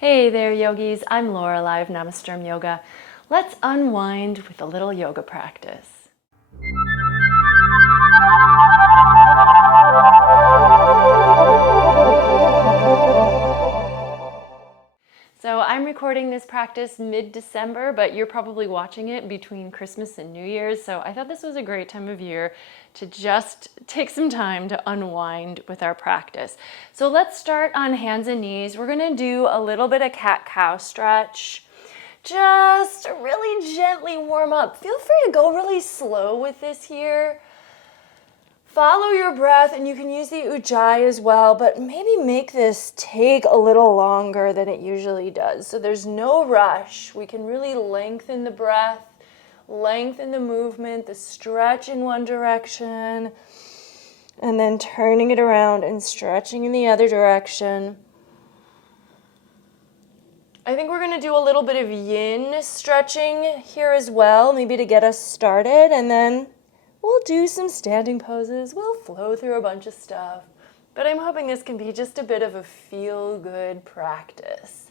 Hey there, yogis. I'm Lorelei of Namasturm Yoga. Let's unwind with a little yoga practice. So I'm recording this practice mid-December, but you're probably watching it between Christmas and New Year's, so I thought this was a great time of year to just take some time to unwind with our practice. So let's start on hands and knees. We're gonna do a little bit of cat-cow stretch. Just really gently warm up. Feel free to go really slow with this here. Follow your breath, and you can use the ujjayi as well, but maybe make this take a little longer than it usually does. So there's no rush. We can really lengthen the breath, lengthen the movement, the stretch in one direction, and then turning it around and stretching in the other direction. I think we're going to do a little bit of yin stretching here as well, maybe to get us started, and then we'll do some standing poses. We'll flow through a bunch of stuff. But I'm hoping this can be just a bit of a feel-good practice.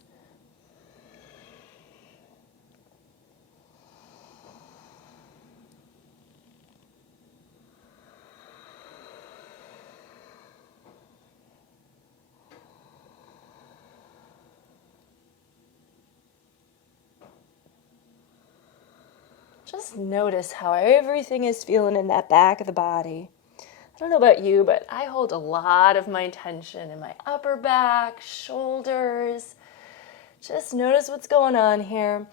Just notice how everything is feeling in that back of the body. I don't know about you, but I hold a lot of my tension in my upper back, shoulders. Just notice what's going on here.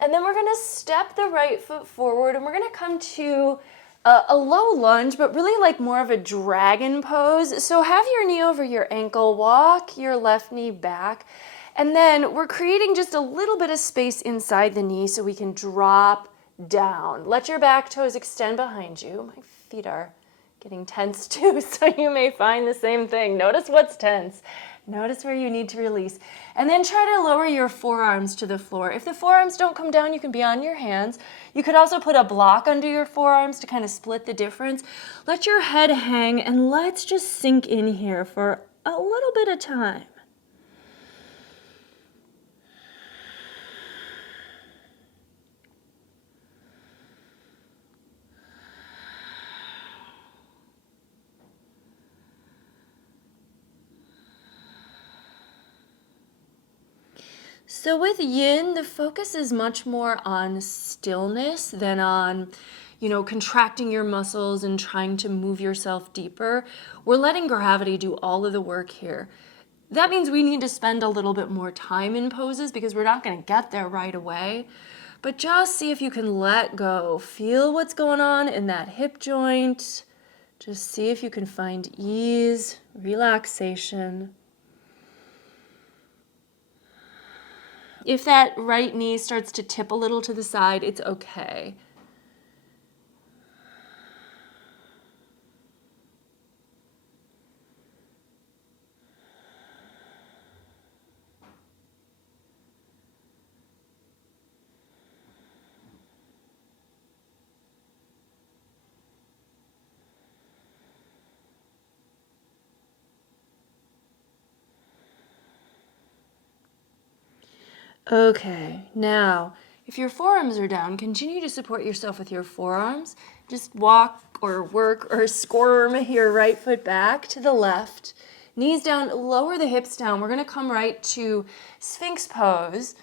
And then we're going to step the right foot forward, and we're going to come to a low lunge, but really like more of a dragon pose. So have your knee over your ankle, walk your left knee back, and then we're creating just a little bit of space inside the knee so we can drop down. Let your back toes extend behind you. My feet are getting tense too, so you may find the same thing. Notice what's tense. Notice where you need to release. And then try to lower your forearms to the floor. If the forearms don't come down, you can be on your hands. You could also put a block under your forearms to kind of split the difference. Let your head hang, and let's just sink in here for a little bit of time. So with yin, the focus is much more on stillness than on, contracting your muscles and trying to move yourself deeper. We're letting gravity do all of the work here. That means we need to spend a little bit more time in poses because we're not going to get there right away. But just see if you can let go. Feel what's going on in that hip joint. Just see if you can find ease, relaxation. If that right knee starts to tip a little to the side, it's okay. Okay, now, if your forearms are down, continue to support yourself with your forearms. Just walk or work or squirm your right foot back to the left. Knees down, lower the hips down. We're going to come right to Sphinx pose.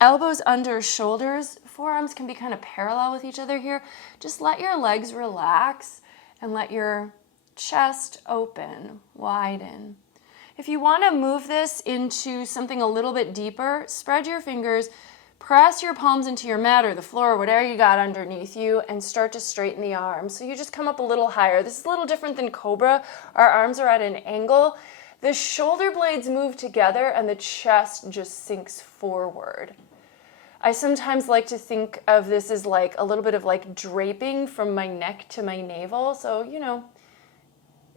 Elbows under shoulders. Forearms can be kind of parallel with each other here. Just let your legs relax and let your chest open, widen. If you want to move this into something a little bit deeper, spread your fingers, press your palms into your mat or the floor or whatever you got underneath you, and start to straighten the arms. So you just come up a little higher. This is a little different than Cobra. Our arms are at an angle. The shoulder blades move together and the chest just sinks forward. I sometimes like to think of this as like a little bit of like draping from my neck to my navel. So,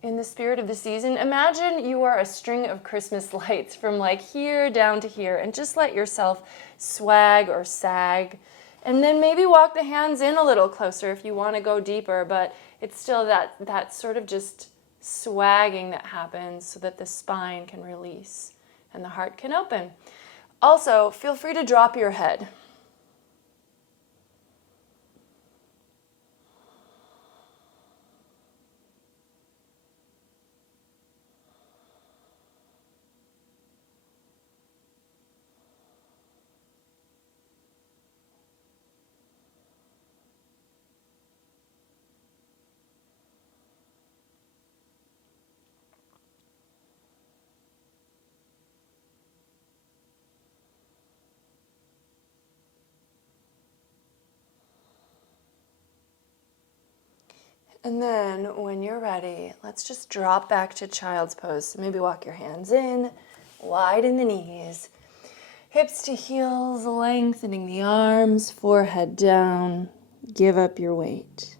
in the spirit of the season, imagine you are a string of Christmas lights from like here down to here, and just let yourself swag or sag. And then maybe walk the hands in a little closer if you want to go deeper, but it's still that sort of just swagging that happens so that the spine can release and the heart can open. Also, feel free to drop your head. And then when you're ready, let's just drop back to child's pose. So maybe walk your hands in, widen the knees, hips to heels, lengthening the arms, forehead down. Give up your weight.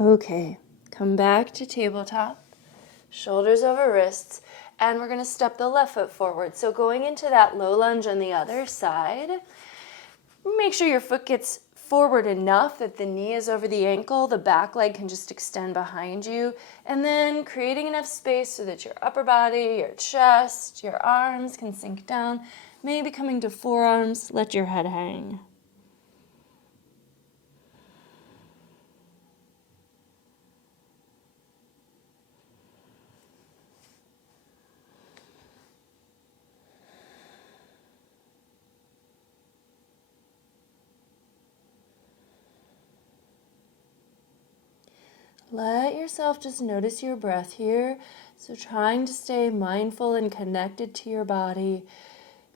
Okay, come back to tabletop, shoulders over wrists, and we're going to step the left foot forward. So going into that low lunge on the other side, make sure your foot gets forward enough that the knee is over the ankle, the back leg can just extend behind you, and then creating enough space so that your upper body, your chest, your arms can sink down, maybe coming to forearms, let your head hang. Let yourself just notice your breath here. So trying to stay mindful and connected to your body.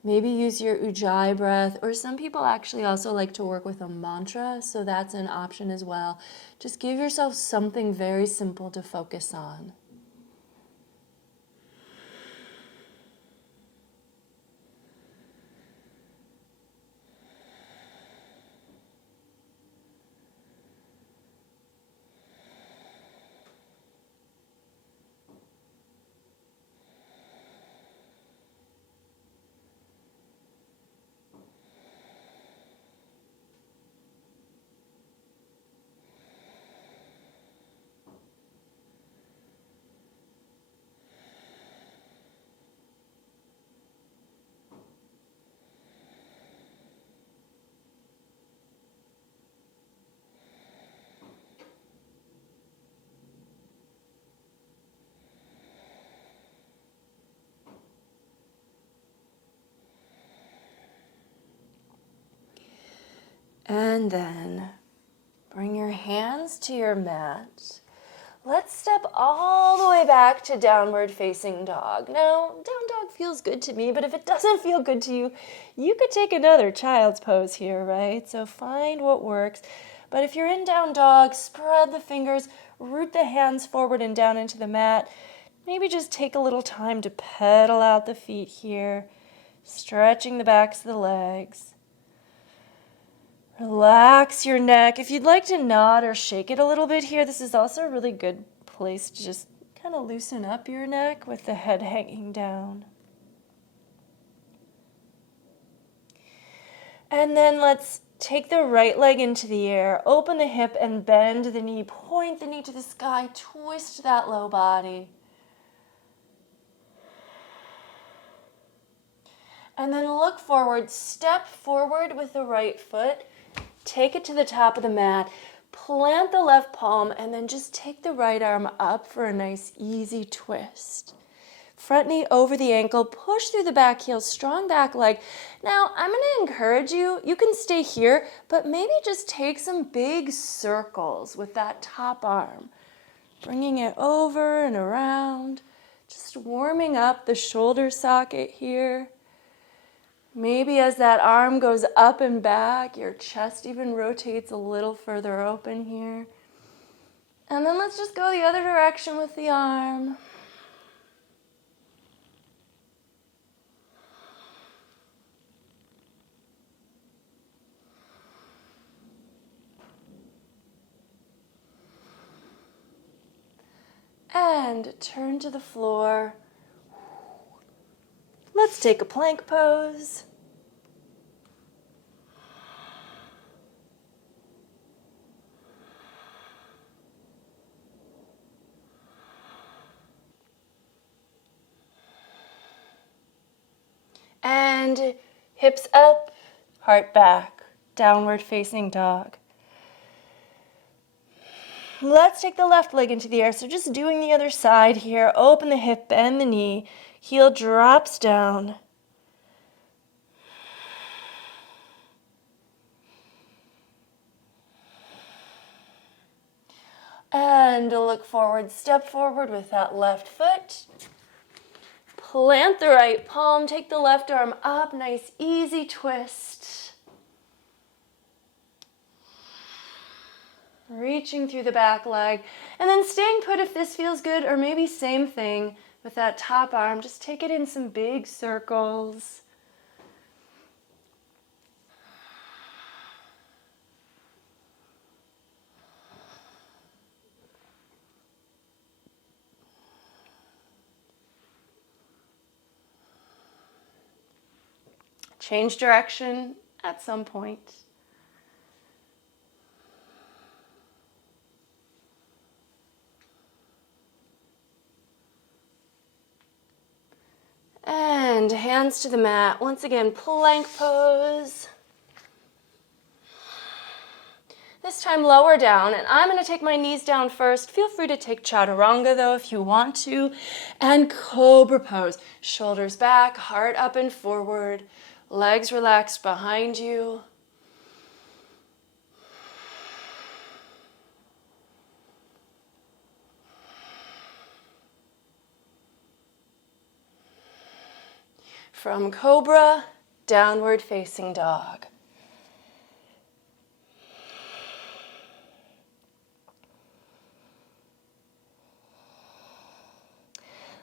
Maybe use your ujjayi breath, or some people actually also like to work with a mantra, so that's an option as well. Just give yourself something very simple to focus on. And then bring your hands to your mat. Let's step all the way back to downward facing dog. Now, down dog feels good to me, but if it doesn't feel good to you, you could take another child's pose here, right? So find what works. But if you're in down dog, spread the fingers, root the hands forward and down into the mat. Maybe just take a little time to pedal out the feet here, stretching the backs of the legs. Relax your neck. If you'd like to nod or shake it a little bit here, this is also a really good place to just kind of loosen up your neck with the head hanging down. And then let's take the right leg into the air, open the hip and bend the knee, point the knee to the sky, twist that low body. And then look forward, step forward with the right foot. Take it to the top of the mat, plant the left palm, and then just take the right arm up for a nice easy twist. Front knee over the ankle, push through the back heel, strong back leg. Now, I'm going to encourage you, you can stay here, but maybe just take some big circles with that top arm. Bringing it over and around, just warming up the shoulder socket here. Maybe as that arm goes up and back, your chest even rotates a little further open here. And then let's just go the other direction with the arm. And turn to the floor. Let's take a plank pose. And hips up, heart back, downward facing dog. Let's take the left leg into the air. So just doing the other side here. Open the hip, bend the knee. Heel drops down. And look forward, step forward with that left foot. Plant the right palm, take the left arm up, nice easy twist. Reaching through the back leg, and then staying put if this feels good, or maybe same thing with that top arm. Just take it in some big circles. Change direction at some point. And hands to the mat. Once again, plank pose. This time lower down, and I'm going to take my knees down first. Feel free to take chaturanga though if you want to. And cobra pose. Shoulders back, heart up and forward. Legs relaxed behind you. From cobra, downward facing dog.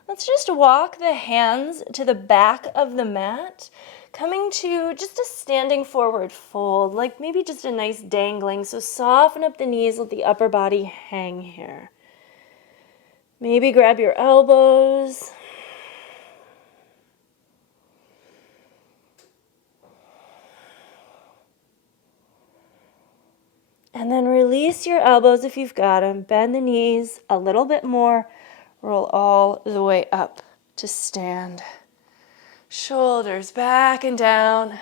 Let's just walk the hands to the back of the mat, coming to just a standing forward fold, like maybe just a nice dangling. So soften up the knees, let the upper body hang here. Maybe grab your elbows. And then release your elbows if you've got them. Bend the knees a little bit more. Roll all the way up to stand. Shoulders back and down.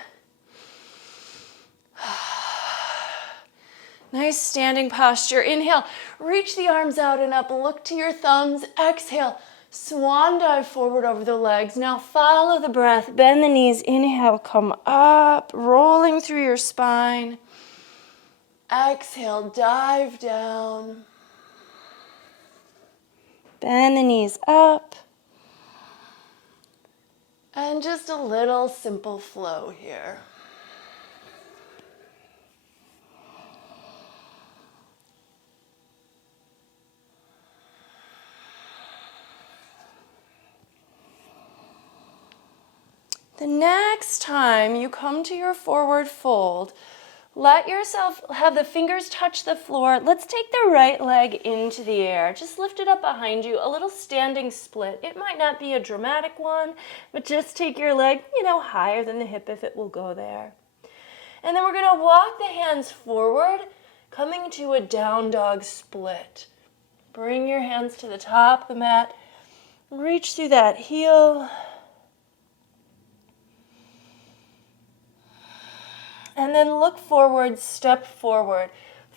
Nice standing posture. Inhale, reach the arms out and up. Look to your thumbs. Exhale, swan dive forward over the legs. Now follow the breath. Bend the knees. Inhale, come up, rolling through your spine. Exhale, dive down. Bend the knees up. And just a little simple flow here. The next time you come to your forward fold, let yourself have the fingers touch the floor. Let's take the right leg into the air. Just lift it up behind you, a little standing split. It might not be a dramatic one, but just take your leg, higher than the hip if it will go there. And then we're going to walk the hands forward, coming to a down dog split. Bring your hands to the top of the mat. Reach through that heel. And then look forward, step forward.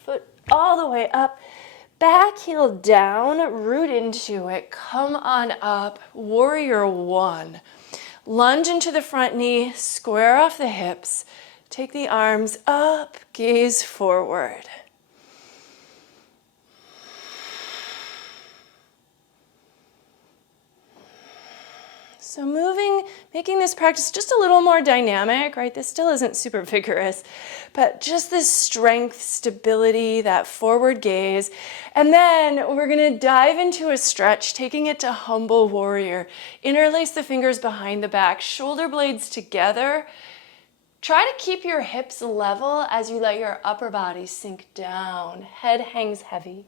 Foot all the way up. Back heel down, root into it. Come on up. Warrior one. Lunge into the front knee, square off the hips. Take the arms up, gaze forward. So making this practice just a little more dynamic, right? This still isn't super vigorous, but just this strength, stability, that forward gaze. And then we're gonna dive into a stretch, taking it to humble warrior. Interlace the fingers behind the back, shoulder blades together. Try to keep your hips level as you let your upper body sink down. Head hangs heavy.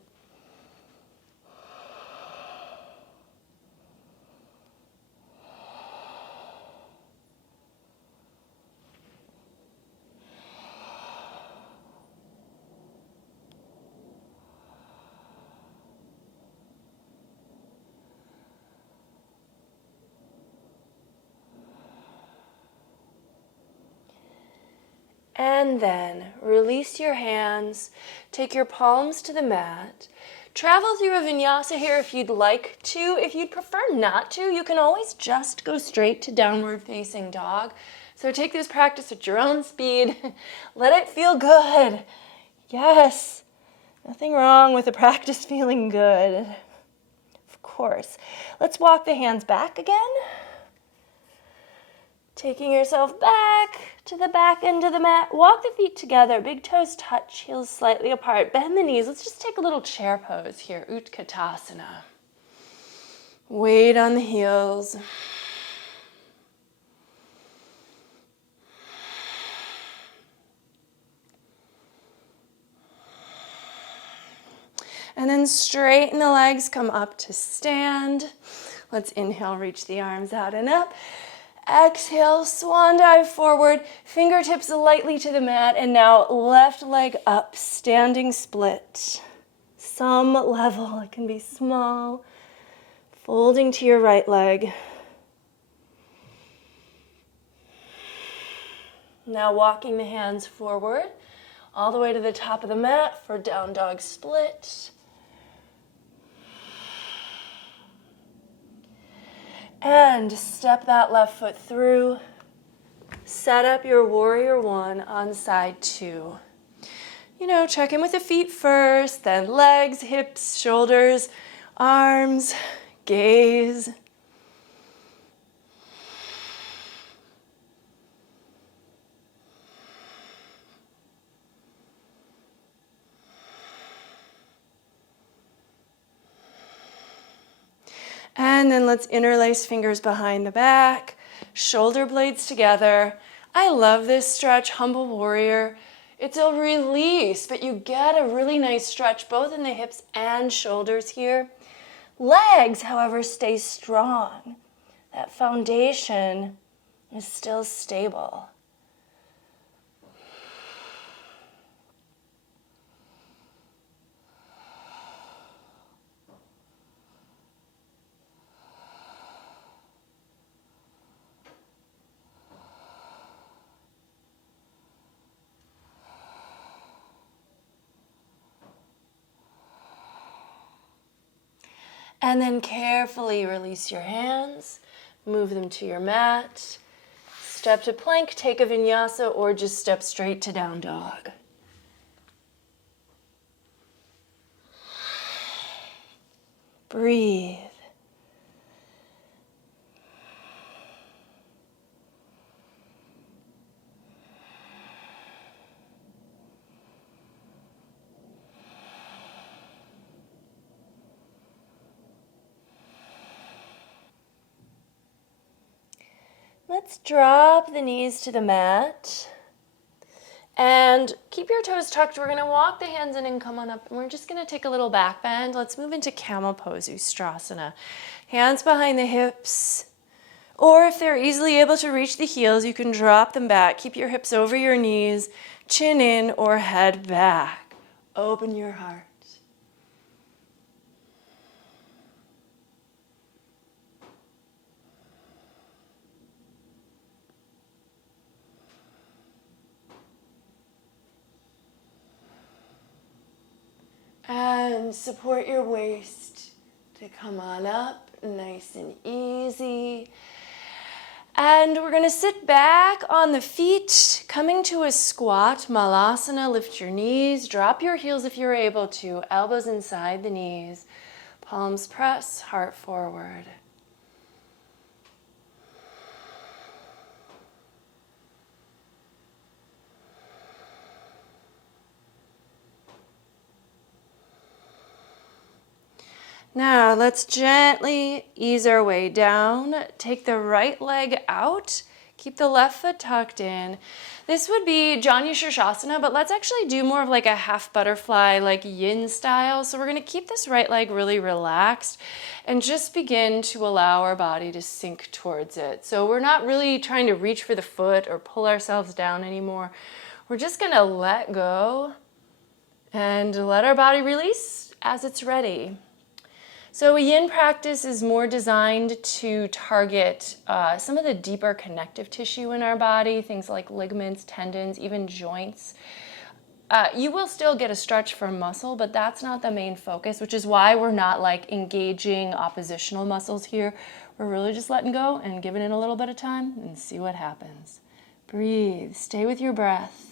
And then release your hands. Take your palms to the mat. Travel through a vinyasa here if you'd like to. If you'd prefer not to, you can always just go straight to downward facing dog. So take this practice at your own speed. Let it feel good. Yes, nothing wrong with the practice feeling good. Of course. Let's walk the hands back again. Taking yourself back to the back end of the mat. Walk the feet together. Big toes touch, heels slightly apart. Bend the knees. Let's just take a little chair pose here. Utkatasana. Weight on the heels. And then straighten the legs, come up to stand. Let's inhale, reach the arms out and up. Exhale, swan dive forward, fingertips lightly to the mat, and now left leg up, standing split. Some level, it can be small. Folding to your right leg. Now walking the hands forward, all the way to the top of the mat for down dog split. And step that left foot through. Set up your warrior one on side two. Check in with the feet first, then legs, hips, shoulders, arms, gaze. And then let's interlace fingers behind the back, shoulder blades together. I love this stretch, humble warrior. It's a release, but you get a really nice stretch both in the hips and shoulders here. Legs, however, stay strong. That foundation is still stable. And then carefully release your hands, move them to your mat, step to plank, take a vinyasa, or just step straight to down dog. Breathe. Let's drop the knees to the mat and keep your toes tucked. We're going to walk the hands in and come on up, and we're just going to take a little back bend. Let's move into camel pose, Ustrasana. Hands behind the hips, or if they're easily able to reach the heels, you can drop them back. Keep your hips over your knees, chin in or head back. Open your heart. And support your waist to come on up, nice and easy. And we're going to sit back on the feet, coming to a squat, Malasana. Lift your knees, drop your heels if you're able to, elbows inside the knees, palms press, heart forward. Now let's gently ease our way down. Take the right leg out. Keep the left foot tucked in. This would be Janu Shirshasana, but let's actually do more of like a half butterfly, like yin style. So we're going to keep this right leg really relaxed and just begin to allow our body to sink towards it. So we're not really trying to reach for the foot or pull ourselves down anymore. We're just going to let go and let our body release as it's ready. So a yin practice is more designed to target some of the deeper connective tissue in our body, things like ligaments, tendons, even joints. You will still get a stretch from muscle, but that's not the main focus, which is why we're not like engaging oppositional muscles here. We're really just letting go and giving it a little bit of time and see what happens. Breathe. Stay with your breath.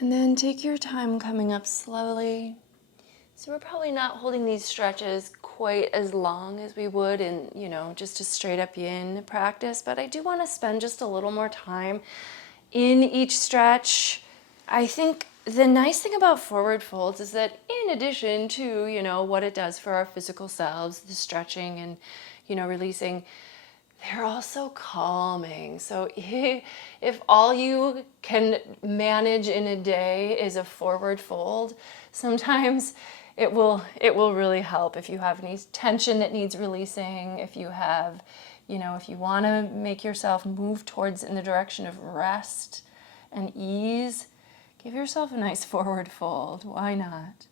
And then take your time coming up slowly. So we're probably not holding these stretches quite as long as we would in, just a straight up yin practice, but I do want to spend just a little more time in each stretch. I think the nice thing about forward folds is that in addition to, what it does for our physical selves, the stretching and, releasing, they're also calming. So if all you can manage in a day is a forward fold, sometimes it will really help if you have any tension that needs releasing, if you have, if you want to make yourself move towards in the direction of rest and ease, give yourself a nice forward fold. Why not?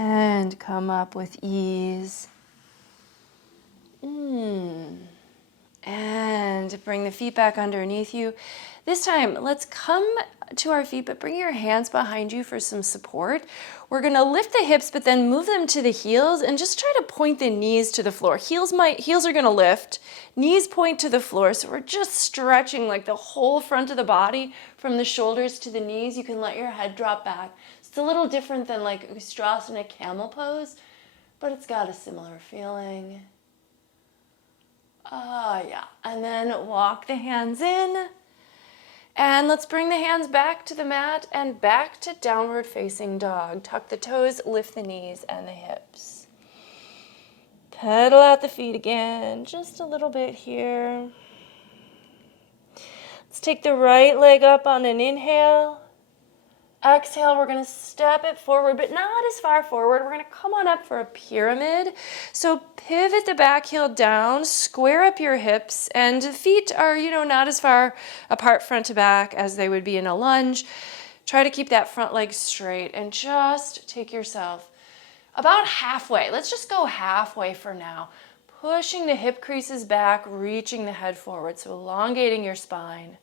And come up with ease. And bring the feet back underneath you. This time, let's come to our feet, but bring your hands behind you for some support. We're gonna lift the hips, but then move them to the heels and just try to point the knees to the floor. Heels are gonna lift, knees point to the floor. So we're just stretching like the whole front of the body from the shoulders to the knees. You can let your head drop back. It's a little different than like Ustrasana camel pose, but it's got a similar feeling. Yeah. And then walk the hands in. And let's bring the hands back to the mat and back to downward facing dog. Tuck the toes, lift the knees and the hips. Pedal out the feet again, just a little bit here. Let's take the right leg up on an inhale. Exhale, we're going to step it forward, but not as far forward. We're going to come on up for a pyramid. So pivot the back heel down, square up your hips, and the feet are, not as far apart front to back as they would be in a lunge. Try to keep that front leg straight and just take yourself about halfway. Let's just go halfway for now. Pushing the hip creases back, reaching the head forward, so elongating your spine.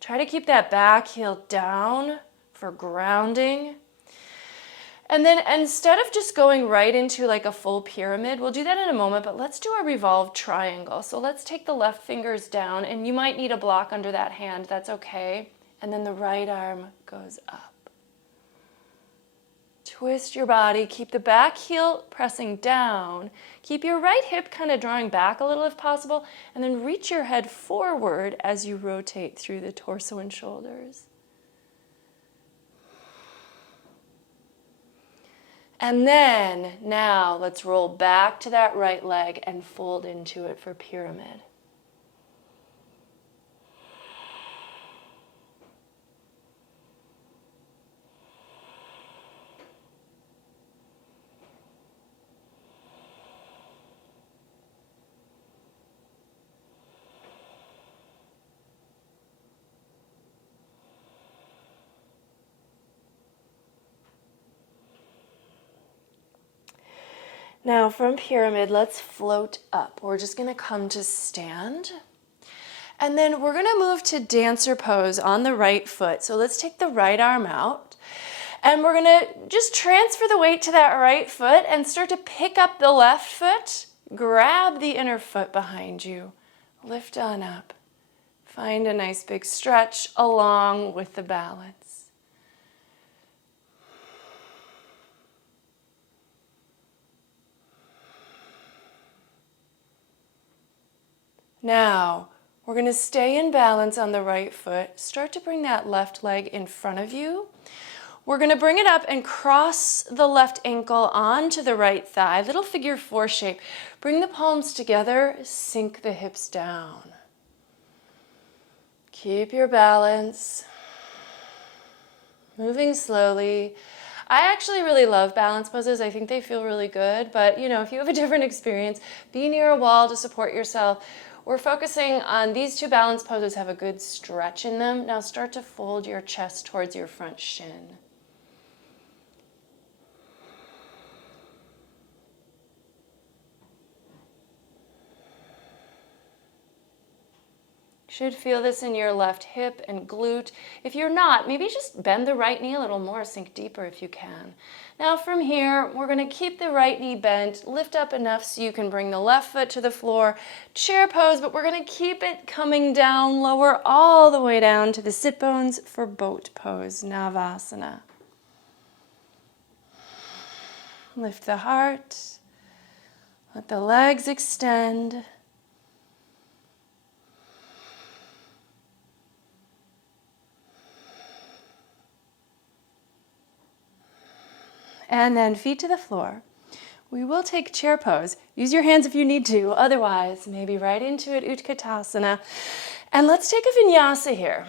Try to keep that back heel down for grounding. And then instead of just going right into like a full pyramid, we'll do that in a moment, but let's do a revolved triangle. So let's take the left fingers down, and you might need a block under that hand, that's okay. And then the right arm goes up. Twist your body, keep the back heel pressing down. Keep your right hip kind of drawing back a little if possible, and then reach your head forward as you rotate through the torso and shoulders. And then, now, let's roll back to that right leg and fold into it for pyramid. Now from pyramid, let's float up. We're just going to come to stand. And then we're going to move to dancer pose on the right foot. So let's take the right arm out. And we're going to just transfer the weight to that right foot and start to pick up the left foot. Grab the inner foot behind you. Lift on up. Find a nice big stretch along with the balance. Now, we're going to stay in balance on the right foot. Start to bring that left leg in front of you. We're going to bring it up and cross the left ankle onto the right thigh, little figure four shape. Bring the palms together, sink the hips down. Keep your balance. Moving slowly. I actually really love balance poses. I think they feel really good, but if you have a different experience, be near a wall to support yourself. We're focusing on these two balance poses have a good stretch in them. Now start to fold your chest towards your front shin. Should feel this in your left hip and glute. If you're not, maybe just bend the right knee a little more, sink deeper if you can. Now from here, we're going to keep the right knee bent, lift up enough so you can bring the left foot to the floor, chair pose, but we're going to keep it coming down, lower all the way down to the sit bones for boat pose, Navasana. Lift the heart, let the legs extend. And then feet to the floor. We will take chair pose. Use your hands if you need to. Otherwise, maybe right into it, Utkatasana. And let's take a vinyasa here.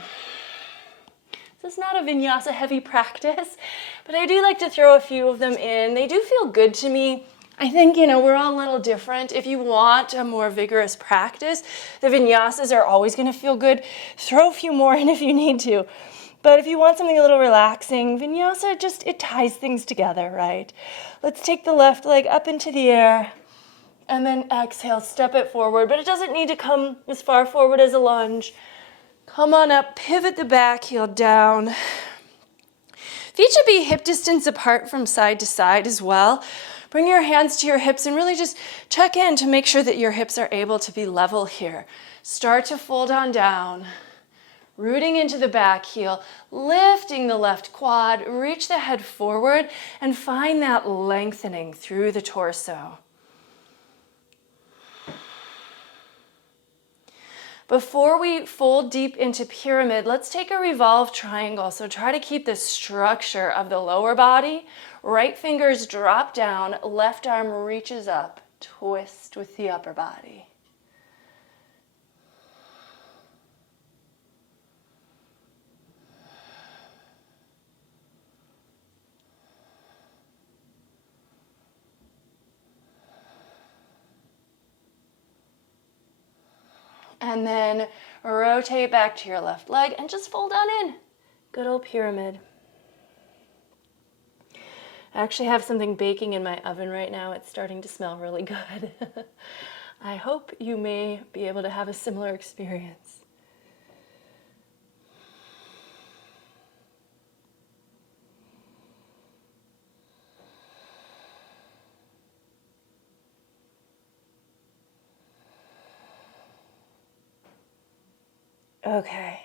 This is not a vinyasa heavy practice, but I do like to throw a few of them in. They do feel good to me. I think, we're all a little different. If you want a more vigorous practice, the vinyasas are always going to feel good. Throw a few more in if you need to. But if you want something a little relaxing, vinyasa it ties things together, right? Let's take the left leg up into the air and then exhale, step it forward. But it doesn't need to come as far forward as a lunge. Come on up, pivot the back heel down. Feet should be hip distance apart from side to side as well. Bring your hands to your hips and really just check in to make sure that your hips are able to be level here. Start to fold on down. Rooting into the back heel, lifting the left quad, reach the head forward, and find that lengthening through the torso. Before we fold deep into pyramid, let's take a revolved triangle. So try to keep the structure of the lower body. Right fingers drop down, left arm reaches up, twist with the upper body. And then rotate back to your left leg and just fold on in. Good old pyramid. I actually have something baking in my oven right now. It's starting to smell really good. I hope you may be able to have a similar experience. Okay.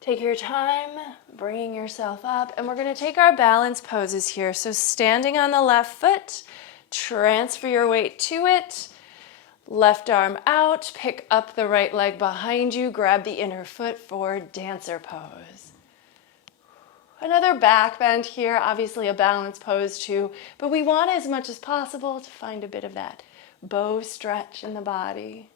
Take your time, bringing yourself up, and we're going to take our balance poses here. So standing on the left foot, transfer your weight to it, left arm out, pick up the right leg behind you, grab the inner foot for dancer pose. Another back bend here, obviously a balance pose too, but we want as much as possible to find a bit of that bow stretch in the body.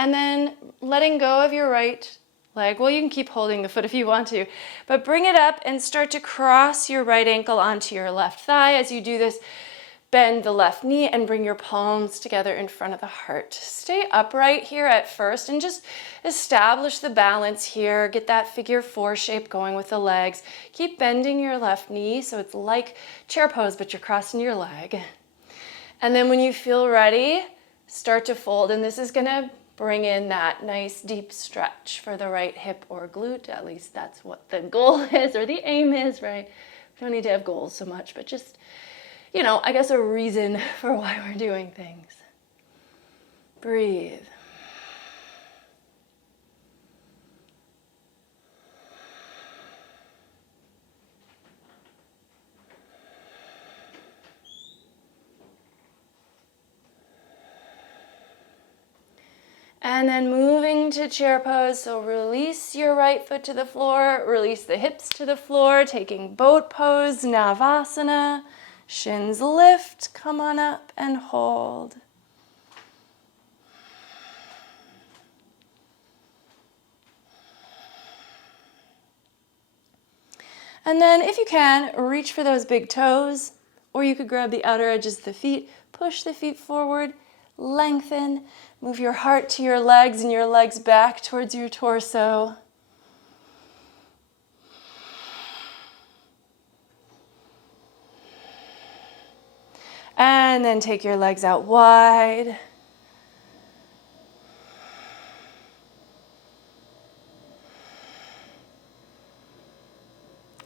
And then letting go of your right leg. Well, you can keep holding the foot if you want to, but bring it up and start to cross your right ankle onto your left thigh. As you do this, bend the left knee and bring your palms together in front of the heart. Stay upright here at first and just establish the balance here. Get that figure 4 shape going with the legs. Keep bending your left knee so it's like chair pose, but you're crossing your leg. And then when you feel ready, start to fold, and this is gonna bring in that nice deep stretch for the right hip or glute. At least that's what the goal is, or the aim is, right? We don't need to have goals so much, but just, you know, I guess a reason for why we're doing things. Breathe. And then moving to chair pose, so release your right foot to the floor, release the hips to the floor, taking boat pose, Navasana, shins lift, come on up and hold. And then if you can, reach for those big toes, or you could grab the outer edges of the feet, push the feet forward, lengthen, move your heart to your legs and your legs back towards your torso. And then take your legs out wide.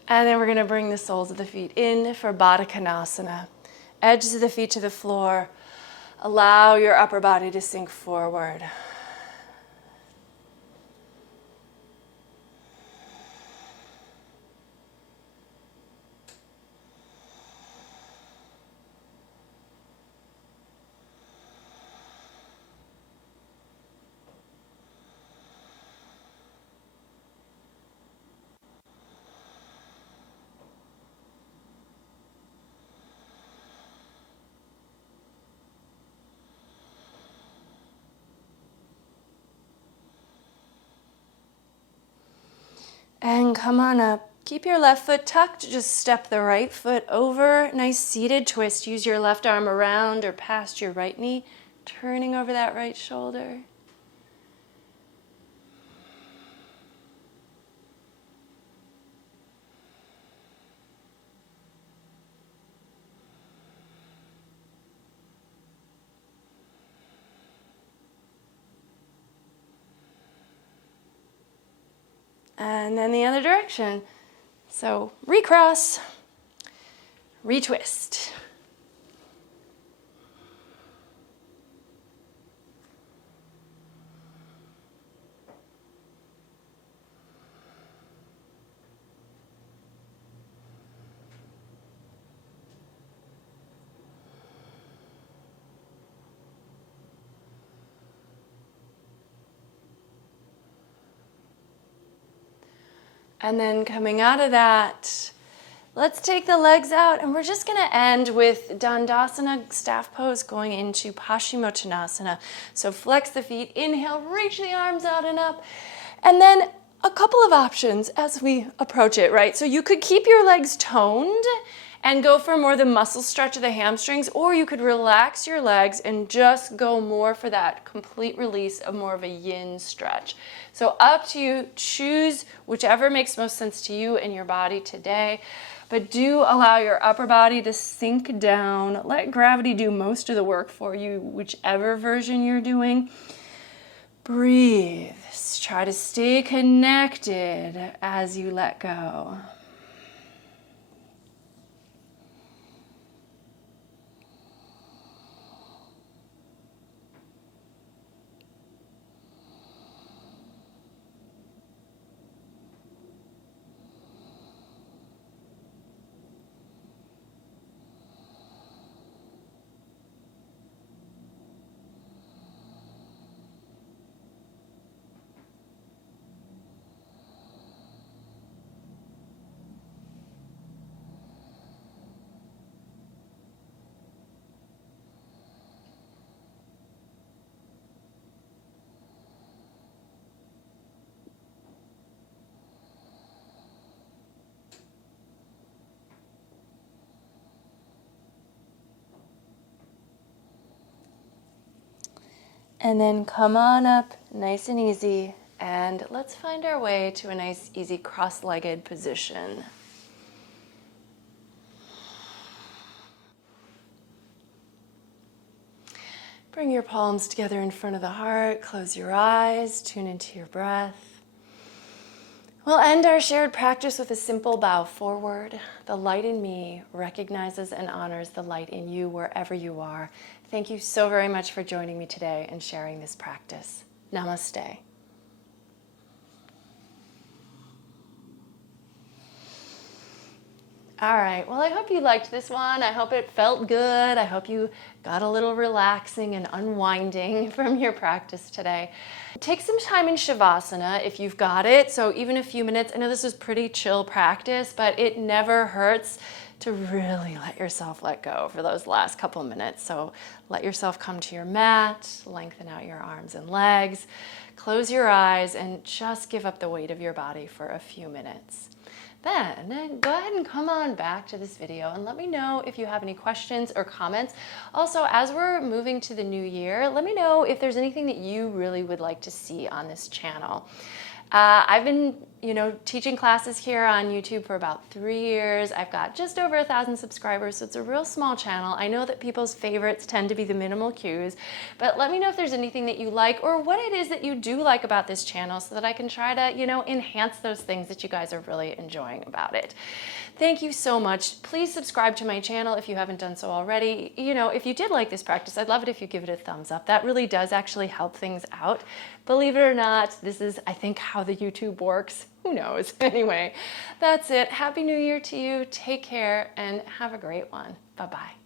And then we're going to bring the soles of the feet in for Baddha Konasana. Edges of the feet to the floor. Allow your upper body to sink forward. And come on up. Keep your left foot tucked. Just step the right foot over. Nice seated twist. Use your left arm around or past your right knee, turning over that right shoulder. And then the other direction. So recross, retwist. And then coming out of that, let's take the legs out, and we're just gonna end with Dandasana, staff pose, going into Paschimottanasana. So flex the feet, inhale, reach the arms out and up, and then a couple of options as we approach it, right? So you could keep your legs toned and go for more the muscle stretch of the hamstrings, or you could relax your legs and just go more for that complete release of more of a yin stretch. So up to you, choose whichever makes most sense to you and your body today, but do allow your upper body to sink down. Let gravity do most of the work for you, whichever version you're doing. Breathe. Try to stay connected as you let go. And then come on up nice and easy, and let's find our way to a nice, easy cross-legged position. Bring your palms together in front of the heart, close your eyes, tune into your breath. We'll end our shared practice with a simple bow forward. The light in me recognizes and honors the light in you wherever you are. Thank you so very much for joining me today and sharing this practice. Namaste. All right, well, I hope you liked this one. I hope it felt good. I hope you got a little relaxing and unwinding from your practice today. Take some time in Shavasana if you've got it. So even a few minutes, I know this is pretty chill practice, but it never hurts to really let yourself let go for those last couple minutes. So let yourself come to your mat, lengthen out your arms and legs, close your eyes, and just give up the weight of your body for a few minutes. Then go ahead and come on back to this video and let me know if you have any questions or comments. Also, as we're moving to the new year, let me know if there's anything that you really would like to see on this channel. I've been, teaching classes here on YouTube for about 3 years. I've got just over 1,000 subscribers, so it's a real small channel. I know that people's favorites tend to be the minimal cues, but let me know if there's anything that you like or what it is that you do like about this channel so that I can try to, enhance those things that you guys are really enjoying about it. Thank you so much. Please subscribe to my channel if you haven't done so already. If you did like this practice, I'd love it if you give it a thumbs up. That really does actually help things out. Believe it or not, this is, I think, how the YouTube works. Who knows? Anyway, that's it. Happy New Year to you. Take care and have a great one. Bye-bye.